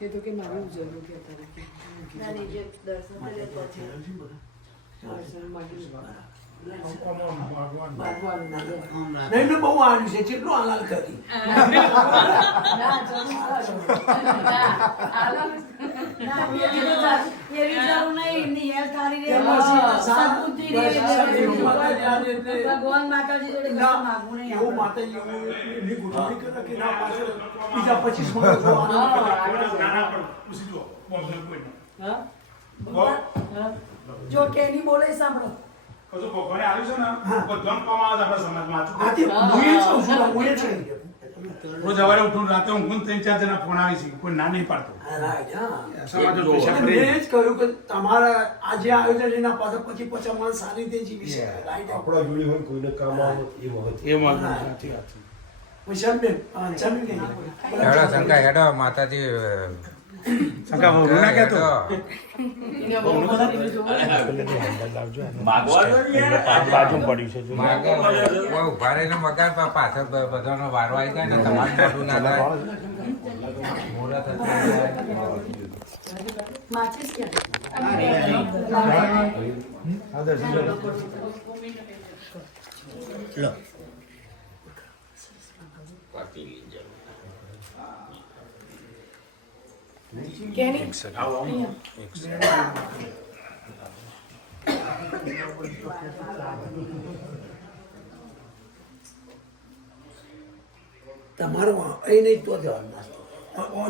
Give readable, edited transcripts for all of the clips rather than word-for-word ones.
એ તો કે મારું જરૂર કે અત્યારે દર્શન નહીં બહુ આવ્યું છે કેટલું હાલાલ કરી ભગવાન માતાજી જોડે એવું માતાજી એની ગોઠવણી કરે કે ના પાછળ બીજા 25 જો કેની બોલે સાંભળો તો ભગવાને આવ્યું છે ને બધું કમાવા આપણા સમાજમાં રોજ સવારે ઉઠું રાતે ઊંઘું 3-4 જણા ફોન આવી છે કોઈ ના નહીં પાડતો મેં જ કહ્યું કે તમારા આજે આયોજન એના પાછળ 25 માણસ સારી રીતે જીવી શકે આપણા જોડે હોય કોઈને કામ આવે એ મહત્વ સાચી વાત છે વિશાલબેન અંજામી હેડો શંકા હેડો માતાજી શંકા બહુ ના કહેતો ઉભા રહીને મગાર પાછળ બધાનો વારો આવી જાય ને તમારે બધું ના થાય મુહૂર્ત માચીસ કેની તમારો અહીં નહીં તો જવાનું નાસ્તો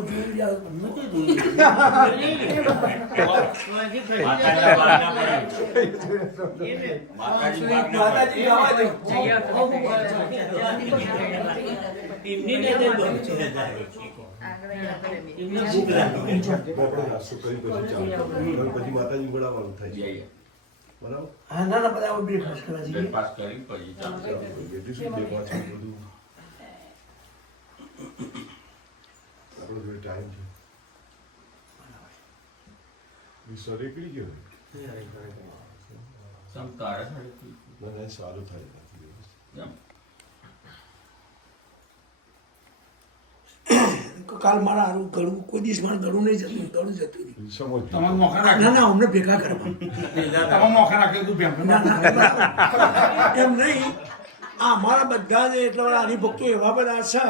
જોઈ જાવ માતાજી ગાવા દે પછી માતાજી બોલાવવાનું થાય છે બરાબર હા ના ના બધા બ્રેકફાસ્ટ કરવા જઈએ આપણો જોડે ટાઈમ છે વિશ્વ નીકળી ગયો મને સારું થાય કાલ મારા હારું ગળું કોઈ દિવસ મારું ગળું નહીં જતું ગળું જતું નહીં તમારું મોખા રાખે ના ના અમને ભેગા કરવા તમારું મોખા રાખે તું ભેગા ના ના એમ નહીં આ અમારા બધા જ એટલા બધા હરિભક્તો એવા બધા છે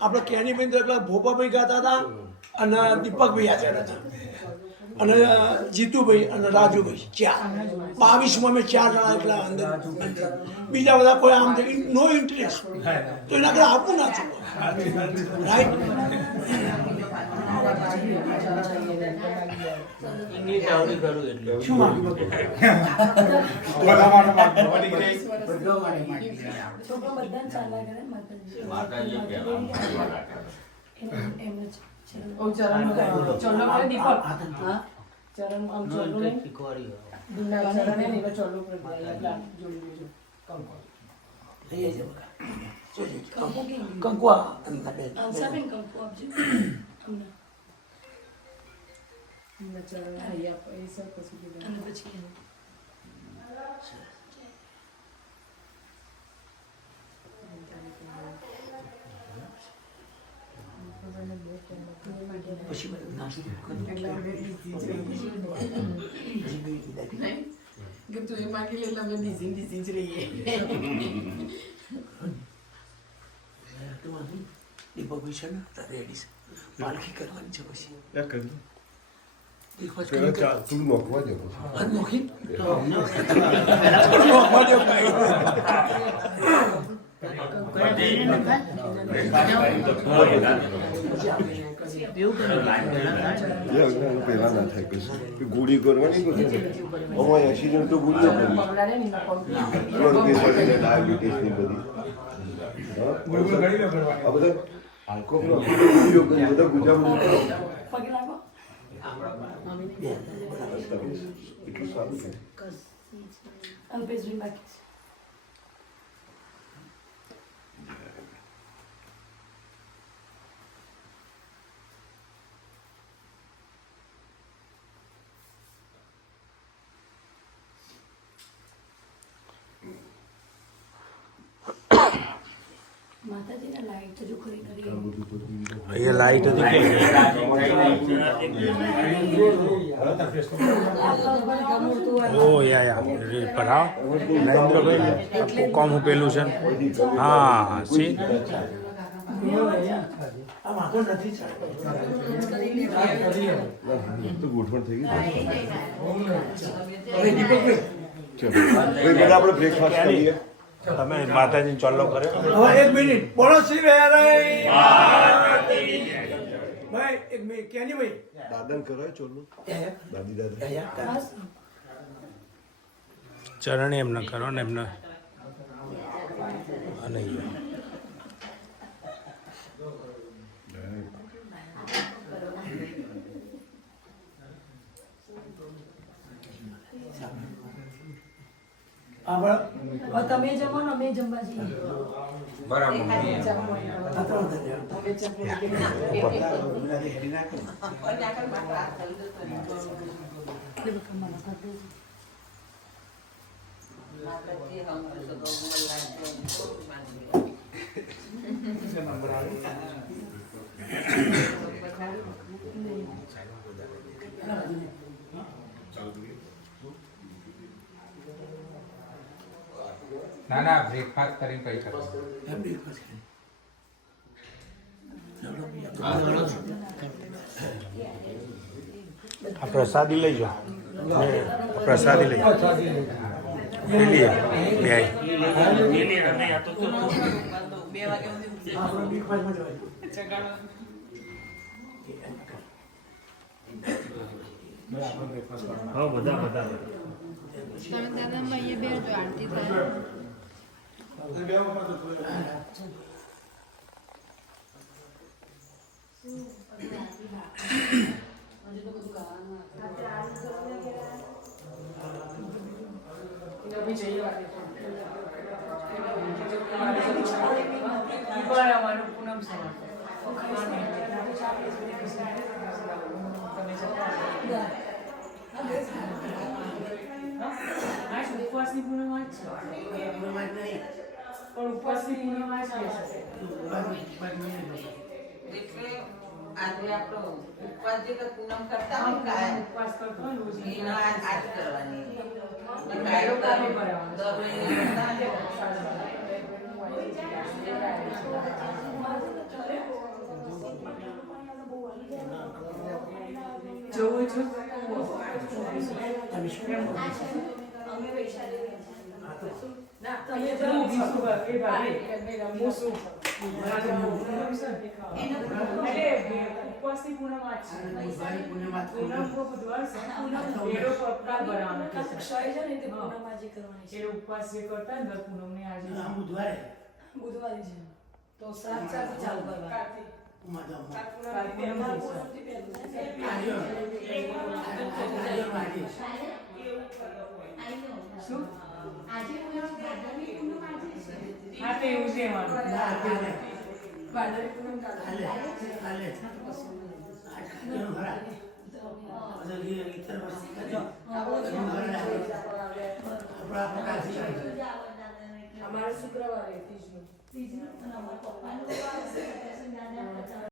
આપણે કેનીબેન તો એટલા ભોપાભાઈ ગાતા હતા અને દીપકભાઈ હાજર હતા અને જીતુભાઈ અને રાજુભાઈ 22માં અમે 4 જણા એટલા અંદર બીજા બધા કોઈ આમ નો ઇન્ટરેસ્ટ તો એના કરતા આપવું ના છું રાઈટ શું કંકુઆ પછી કે તું એ માગી લે એટલે અમે ડીઝિંગ જ રહીએ દીપકભાઈ છે ને રેડી છે પાલખી કરવાની છે પછી તું નોખવા દે નોખી પહેલા ના થાય કશું ગોળી કરવાની અમારે 80 જણ તો ગોળીઓ કરી ડાયાબિટીસ ની બધી આ બધા આલ્કોહોલ ગોળીઓ કરી બધા ગુજરાત એટલું સારું છે માતાજીના અહીંયા લાઈટ હતી કે ઓ યા રીલ પર હા નરેન્દ્રભાઈ કોમ પેલું છે હા સી તો ગોઠવણ થઈ ગઈ ચલો ભાઈ બધા આપણે બ્રેકફાસ્ટ કરીએ તમે માતાજી ચાલો કર્યો હવે 1 મિનિટ બોલો શ્રી ભાઈ એક મિનિટ ક્યાંની ભાઈ દાદન કરાય ચોલું દાદી દાદા ચરણે એમને કરો ને એમને અને તમે જમો ને અમે જમવા જઈએ બરાબર ના ના બ્રેકફાસ્ટ કરીને કઈ કરો આ પ્રસાદી લઈ જાઓ પ્રસાદી લઈ પેલી બે દાદામાં અહીંયા બે જો આરતી થાય ઉપવાસની પૂનમ જ છે પણ ઉપવાસની પૂનમ જ છે એટલે આજે આપણો ઉપવાસ જે પૂનમ કરતા હોય કાયમ ઉપવાસ કરતો હોય રોજ એનો આજ કરવાની કાયમ કરવાનો. દર મહિને જવું છું ઉપવાસની પૂનમ આ છે પૂનમ બુધવાર છે એનો પપ્પા ભરવાનો એ ઉપવાસ જે કરતા ને દર પૂનમ ને આજે બુધવારે છે તો 7 ચાલુ કરવા કાર્તિક હા તો એવું છે અમારે શુક્રવારે ત્રીજનું